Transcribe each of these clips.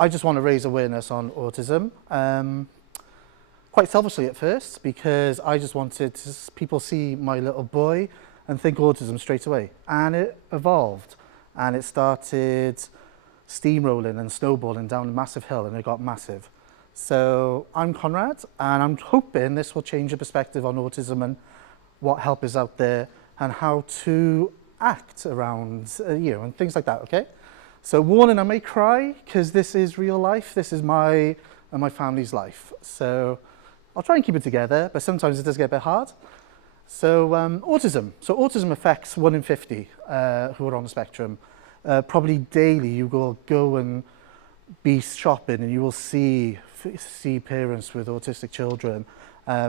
I just want to raise awareness on autism. Quite selfishly at first, because I just wanted people see my little boy and think autism straight away. And it evolved, and it started steamrolling and snowballing down a massive hill, and it got massive. So I'm Konrad, and I'm hoping this will change your perspective on autism and what help is out there and how to act around you and things like that, okay? So warning, I may cry because this is real life. This is my and my family's life. So I'll try and keep it together, but sometimes it does get a bit hard. So autism. So autism affects 1 in 50 who are on the spectrum. Probably daily you will go and be shopping and you will see parents with autistic children,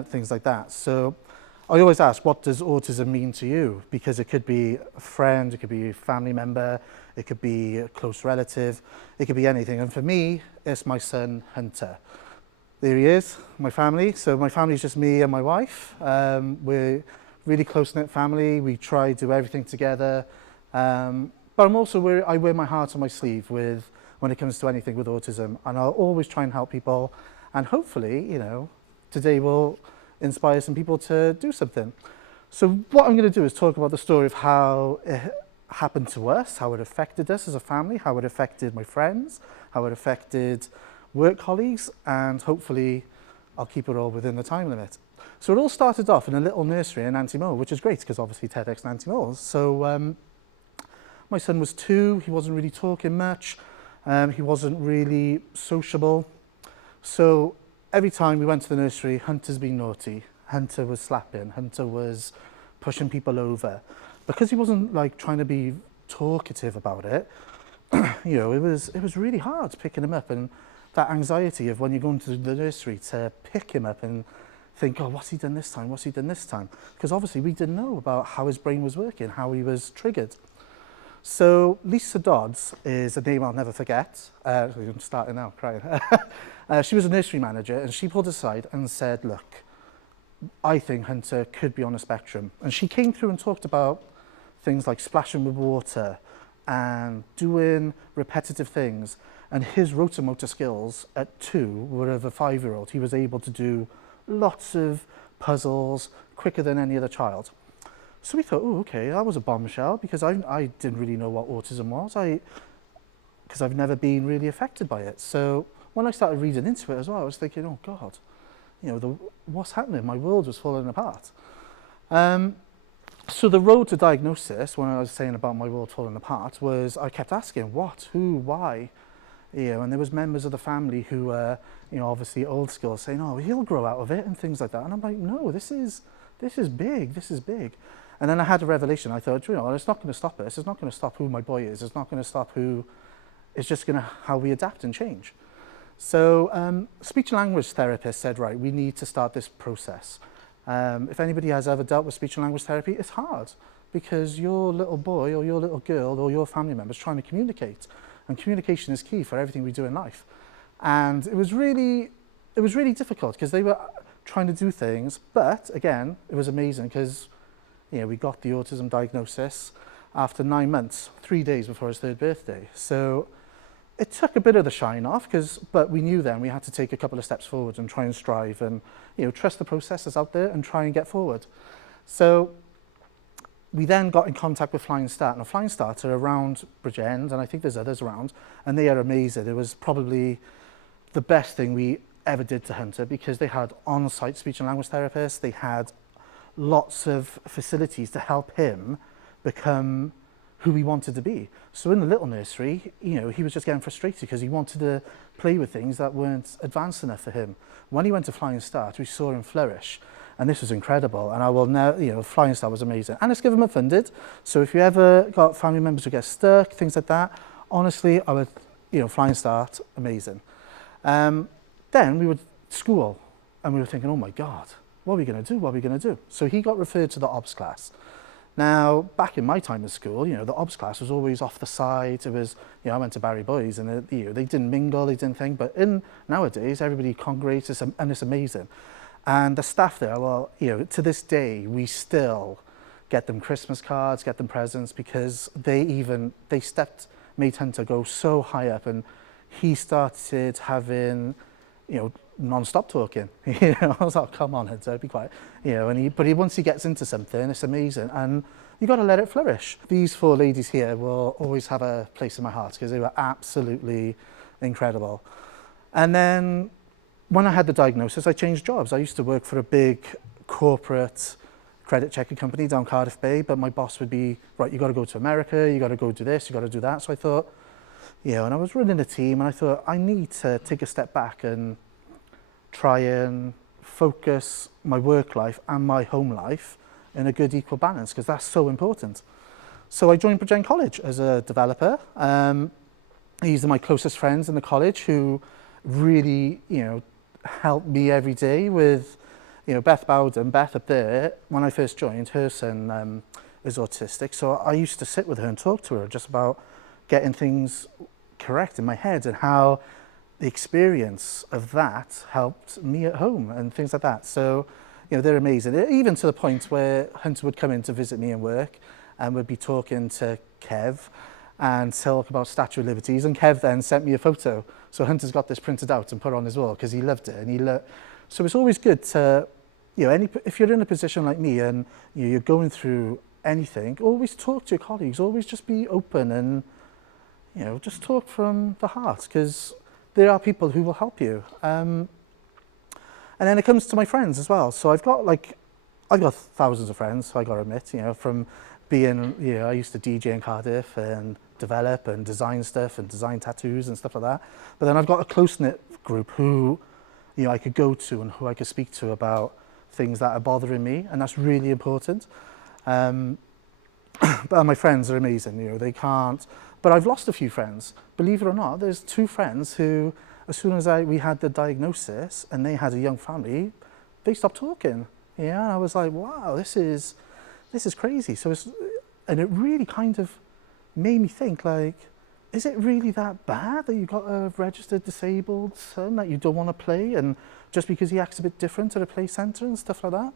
things like that. So I always ask, what does autism mean to you? Because it could be a friend, it could be a family member, it could be a close relative, it could be anything. And for me, it's my son, Hunter. There he is, my family. So my family is just me and my wife. We're really close-knit family. We try to do everything together. But I'm also I wear my heart on my sleeve when it comes to anything with autism. And I'll always try and help people. And hopefully, you know, today will inspire some people to do something. So what I'm going to do is talk about the story of how it happened to us, how it affected us as a family, how it affected my friends, how it affected work colleagues, and hopefully I'll keep it all within the time limit. So it all started off in a little nursery in Nantymoel, which is great because obviously TEDxNantymoel. So my son was 2, he wasn't really talking much, he wasn't really sociable. So every time we went to the nursery, Hunter's been naughty, Hunter was slapping, Hunter was pushing people over. Because he wasn't like trying to be talkative about it, you know, it was really hard picking him up, and that anxiety of when you're going to the nursery to pick him up and think, oh, what's he done this time? What's he done this time? Because obviously we didn't know about how his brain was working, how he was triggered. So Lisa Dodds is a name I'll never forget. I'm starting now, crying. She was a nursery manager, and she pulled aside and said, look, I think Hunter could be on a spectrum. And she came through and talked about things like splashing with water and doing repetitive things. And his rotomotor skills at 2 were of a 5-year-old. He was able to do lots of puzzles quicker than any other child. So we thought, oh, okay, that was a bombshell, because I didn't really know what autism was, because I've never been really affected by it. So when I started reading into it as well, I was thinking, oh God, you know, what's happening? My world was falling apart. So the road to diagnosis, when I was saying about my world falling apart, was I kept asking what, who, why, you know, and there was members of the family who were, you know, obviously old school, saying, oh, he'll grow out of it and things like that. And I'm like, no, this is big, this is big. And then I had a revelation. I thought, you know, it's not going to stop us. It's not going to stop who my boy is. It's not going to stop who. It's just going to how we adapt and change. So speech and language therapist said, right, we need to start this process. If anybody has ever dealt with speech and language therapy, it's hard because your little boy or your little girl or your family member is trying to communicate, and communication is key for everything we do in life. And it was really difficult because they were trying to do things, but again, it was amazing because, you know, we got the autism diagnosis after 9 months, 3 days before his 3rd birthday. So it took a bit of the shine off, but we knew then we had to take a couple of steps forward and try and strive and, you know, trust the processes out there and try and get forward. So we then got in contact with Flying Start. Now, Flying Start are around Bridgend, and I think there's others around, and they are amazing. It was probably the best thing we ever did to Hunter because they had on-site speech and language therapists. They had lots of facilities to help him become who he wanted to be. So in the little nursery, you know, he was just getting frustrated because he wanted to play with things that weren't advanced enough for him. When he went to Flying Start, we saw him flourish, and this was incredible. And I will now, you know, Flying Start was amazing, and it's government funded. So if you ever got family members who get stuck, things like that, honestly, I would, you know, Flying Start, amazing. Then we were at school, and we were thinking, oh my God, what are we going to do? What are we going to do? So he got referred to the OBS class. Now, back in my time at school, you know, the OBS class was always off the side. It was, you know, I went to Barry Boys, and you know, they didn't mingle, they didn't think. But nowadays, everybody congregates, and it's amazing. And the staff there, well, you know, to this day, we still get them Christmas cards, get them presents, because they made Hunter go so high up, and he started having, non-stop talking. I was like, come on, Hunter, be quiet. But once he gets into something, it's amazing. And you got to let it flourish. These 4 ladies here will always have a place in my heart because they were absolutely incredible. And then when I had the diagnosis, I changed jobs. I used to work for a big corporate credit checking company down Cardiff Bay, but my boss would be, right, you got to go to America, you got to go do this, you got to do that. So I thought, and I was running a team, and I thought, I need to take a step back and try and focus my work life and my home life in a good equal balance, because that's so important. So I joined Bridgend College as a developer. These are my closest friends in the college who really, helped me every day with, Beth Bowden, Beth up there, when I first joined, her son is autistic. So I used to sit with her and talk to her just about getting things correct in my head and how the experience of that helped me at home and things like that. So, they're amazing. Even to the point where Hunter would come in to visit me in work and would be talking to Kev and talk about Statue of Liberties, and Kev then sent me a photo. So Hunter's got this printed out and put on his wall because he loved it. And so it's always good to, if you're in a position like me and you're going through anything, always talk to your colleagues, always just be open and, just talk from the heart, because there are people who will help you. And then it comes to my friends as well. So I've got thousands of friends, I got to admit, from being, I used to DJ in Cardiff and develop and design stuff and design tattoos and stuff like that. But then I've got a close-knit group who, I could go to and who I could speak to about things that are bothering me, and that's really important. But my friends are amazing, they can't. But I've lost a few friends. Believe it or not, there's 2 friends who, as soon as we had the diagnosis and they had a young family, they stopped talking. And I was like, wow, this is crazy. So and it really kind of made me think, like, is it really that bad that you've got a registered disabled son that you don't want to play, and just because he acts a bit different at a play centre and stuff like that?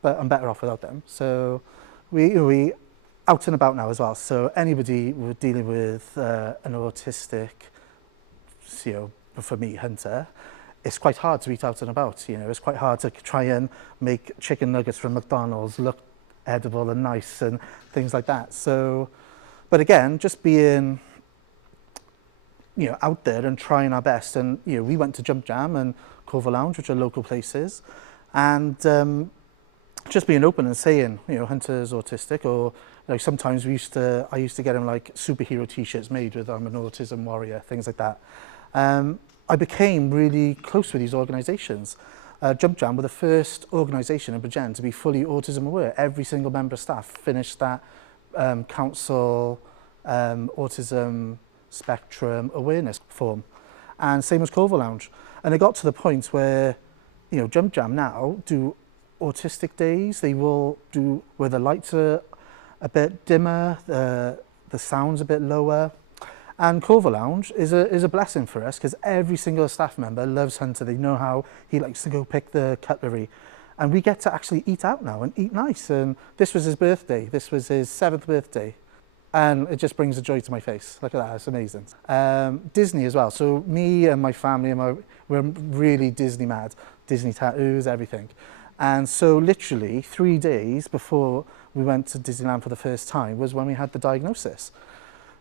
But I'm better off without them. So we out and about now as well. So anybody dealing with an autistic, for me, Hunter, it's quite hard to eat out and about. It's quite hard to try and make chicken nuggets from McDonald's look edible and nice and things like that. So, but again, just being, out there and trying our best. And, we went to Jump Jam and Corvo Lounge, which are local places, and just being open and saying, Hunter's autistic, or like sometimes I used to get him like superhero t-shirts made with I'm an autism warrior, things like that. I became really close with these organisations. Jump Jam were the first organisation in Bridgend to be fully autism aware. Every single member of staff finished that council autism spectrum awareness form. And same as Corvo Lounge. And it got to the point where, Jump Jam now do autistic days. They will do where the lights are a bit dimmer, the sound's a bit lower. And Corvo Lounge is a blessing for us, because every single staff member loves Hunter. They know how he likes to go pick the cutlery. And we get to actually eat out now and eat nice. And this was his birthday. This was his 7th birthday. And it just brings a joy to my face. Look at that, it's amazing. Disney as well. So me and my family, we're really Disney mad. Disney tattoos, everything. And so literally 3 days before we went to Disneyland for the first time was when we had the diagnosis.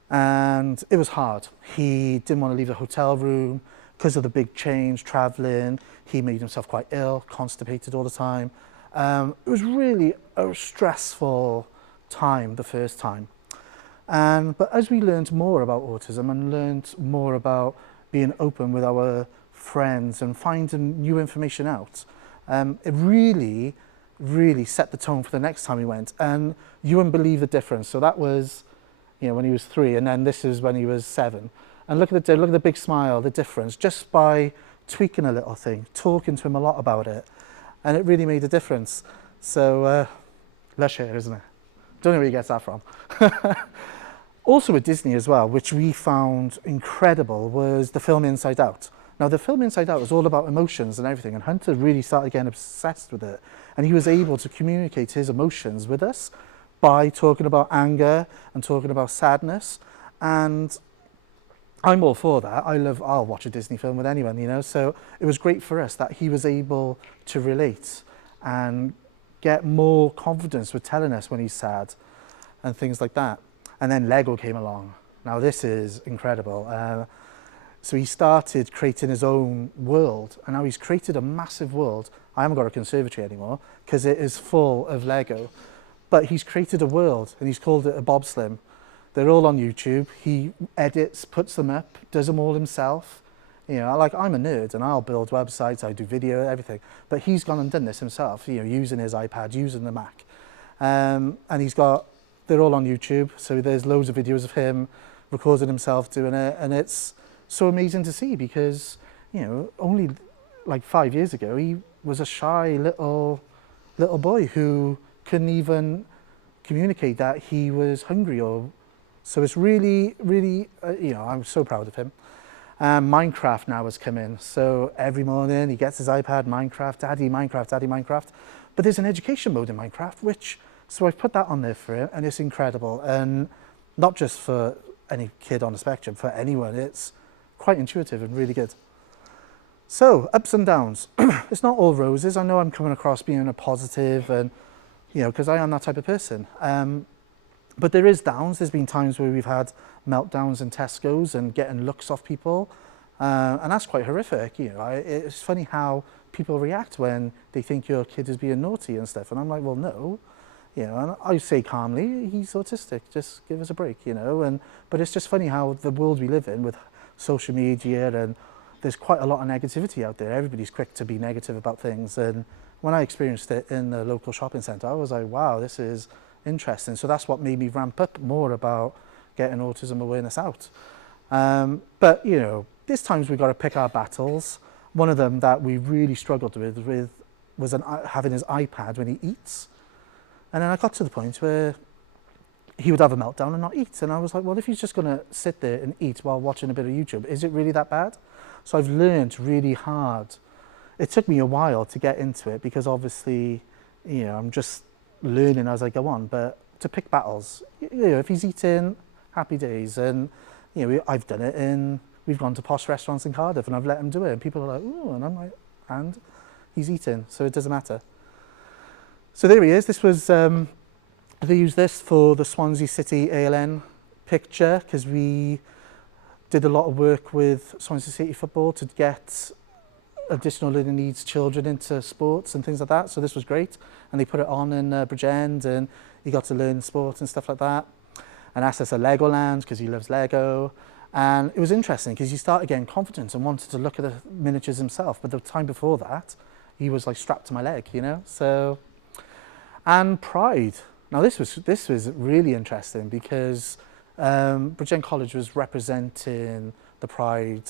And it was hard. He didn't want to leave the hotel room because of the big change, traveling. He made himself quite ill, constipated all the time. It was really a stressful time the first time. But as we learned more about autism and learned more about being open with our friends and finding new information out, it really, really set the tone for the next time we went. And you wouldn't believe the difference. So that was, when he was 3, and then this is when he was 7. And look at the big smile, the difference, just by tweaking a little thing, talking to him a lot about it. And it really made a difference. So, lush hair, isn't it? Don't know where he gets that from. Also with Disney as well, which we found incredible, was the film Inside Out. Now the film Inside Out was all about emotions and everything, and Hunter really started getting obsessed with it. And he was able to communicate his emotions with us by talking about anger and talking about sadness. And I'm all for that. I'll watch a Disney film with anyone, you know. So it was great for us that he was able to relate and get more confidence with telling us when he's sad and things like that. And then Lego came along. Now this is incredible. So he started creating his own world, and now he's created a massive world. I haven't got a conservatory anymore because it is full of Lego, but he's created a world and he's called it a bobslim. They're all on YouTube. He edits, puts them up, does them all himself. You know, like I'm a nerd and I'll build websites, I do video, everything. But he's gone and done this himself, you know, using his iPad, using the Mac. And they're all on YouTube. So there's loads of videos of him recording himself doing it. And it's so amazing to see because, you know, only like 5 years ago, he was a shy little boy who couldn't even communicate that he was hungry or. So it's really, really, you know, I'm so proud of him. Minecraft now has come in. So every morning he gets his iPad, Minecraft, Daddy Minecraft, Daddy Minecraft. But there's an education mode in Minecraft, so I've put that on there for him and it's incredible. And not just for any kid on the spectrum, for anyone, it's quite intuitive and really good. So ups and downs. It's not all roses. I know I'm coming across being a positive and, you know, because I am that type of person. But there is downs. There's been times where we've had meltdowns in Tesco's and getting looks off people. And that's quite horrific. You know, it's funny how people react when they think your kid is being naughty and stuff. And I'm like, well, no. You know, and I say calmly, he's autistic. Just give us a break, you know. But it's just funny how the world we live in with social media and there's quite a lot of negativity out there. Everybody's quick to be negative about things. And when I experienced it in the local shopping centre, I was like, wow, this is interesting. So that's what made me ramp up more about getting autism awareness out. But, you know, there's times we've got to pick our battles. One of them that we really struggled with was having his iPad when he eats. And then I got to the point where he would have a meltdown and not eat. And I was like, well, if he's just going to sit there and eat while watching a bit of YouTube, is it really that bad? So I've learned really hard. It took me a while to get into it because obviously, you know, I'm just learning as I go on, but to pick battles, you know, if he's eating, happy days. And, you know, I've done it we've gone to posh restaurants in Cardiff and I've let him do it and people are like, ooh, and I'm like, and he's eating, so it doesn't matter. So there he is. This was, they used this for the Swansea City ALN picture because we did a lot of work with Swansea City football to get additional learning needs children into sports and things like that. So this was great. And they put it on in Bridgend and he got to learn sports and stuff like that. And asked us at Legoland because he loves Lego. And it was interesting because he started getting confident and wanted to look at the miniatures himself. But the time before that, he was like strapped to my leg, you know? So, and pride. Now this was really interesting because Bridgend College was representing the Pride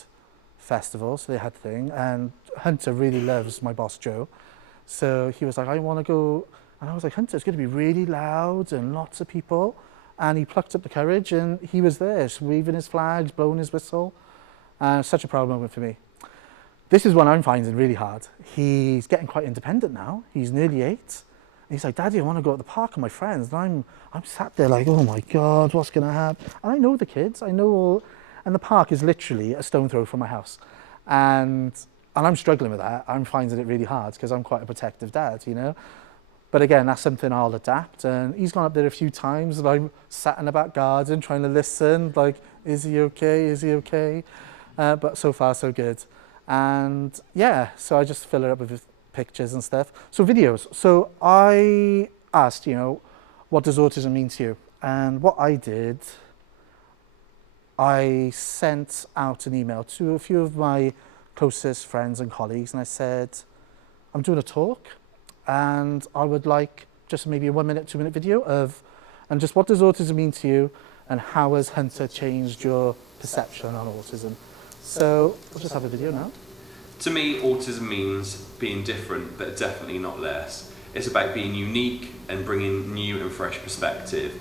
Festival, so they had the thing, and Hunter really loves my boss Joe, so he was like, I want to go, and I was like, Hunter, it's going to be really loud and lots of people, and he plucked up the courage and he was there, waving his flags, blowing his whistle, such a proud moment for me. This is one I'm finding really hard. He's getting quite independent now, he's nearly 8. He's like, Daddy, I want to go to the park with my friends. And I'm sat there like, oh my God, what's going to happen? And I know the kids, I know all, and the park is literally a stone throw from my house. And I'm struggling with that. I'm finding it really hard because I'm quite a protective dad, you know. But again, that's something I'll adapt. And he's gone up there a few times and I'm sat in the back garden trying to listen, like, is he okay? Is he okay? But so far, so good. And yeah, so I just fill it up with pictures and stuff. So videos. So I asked, you know, what does autism mean to you? And what I did, I sent out an email to a few of my closest friends and colleagues and I said, I'm doing a talk and I would like just maybe a 1 minute, 2 minute video and just what does autism mean to you and how has Hunter changed your perception on autism? So we'll just have a video now. To me, autism means being different, but definitely not less. It's about being unique and bringing new and fresh perspective.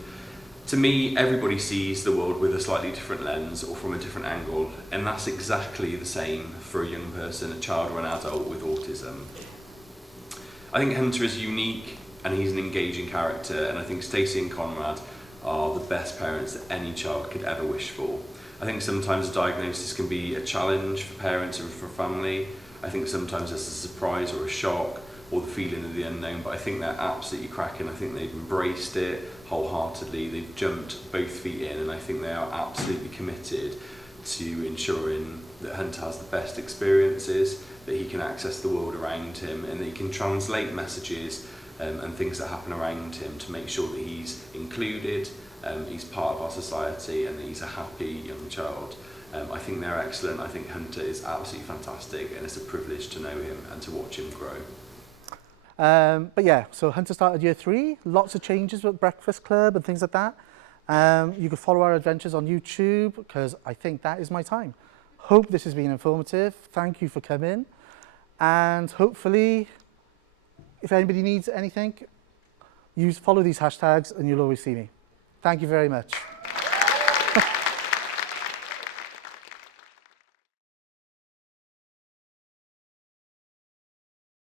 To me, everybody sees the world with a slightly different lens or from a different angle, and that's exactly the same for a young person, a child or an adult with autism. I think Hunter is unique and he's an engaging character, and I think Stacey and Konrad are the best parents that any child could ever wish for. I think sometimes a diagnosis can be a challenge for parents and for family. I think sometimes it's a surprise or a shock or the feeling of the unknown, but I think they're absolutely cracking. I think they've embraced it wholeheartedly. They've jumped both feet in, and I think they are absolutely committed to ensuring that Hunter has the best experiences, that he can access the world around him, and that he can translate messages and things that happen around him to make sure that he's included, he's part of our society, and that he's a happy young child. I think they're excellent. I think Hunter is absolutely fantastic, and it's a privilege to know him and to watch him grow. But yeah, so Hunter started year 3, lots of changes with Breakfast Club and things like that. You can follow our adventures on YouTube, because I think that is my time. Hope this has been informative. Thank you for coming. And hopefully, if anybody needs anything, follow these hashtags and you'll always see me. Thank you very much.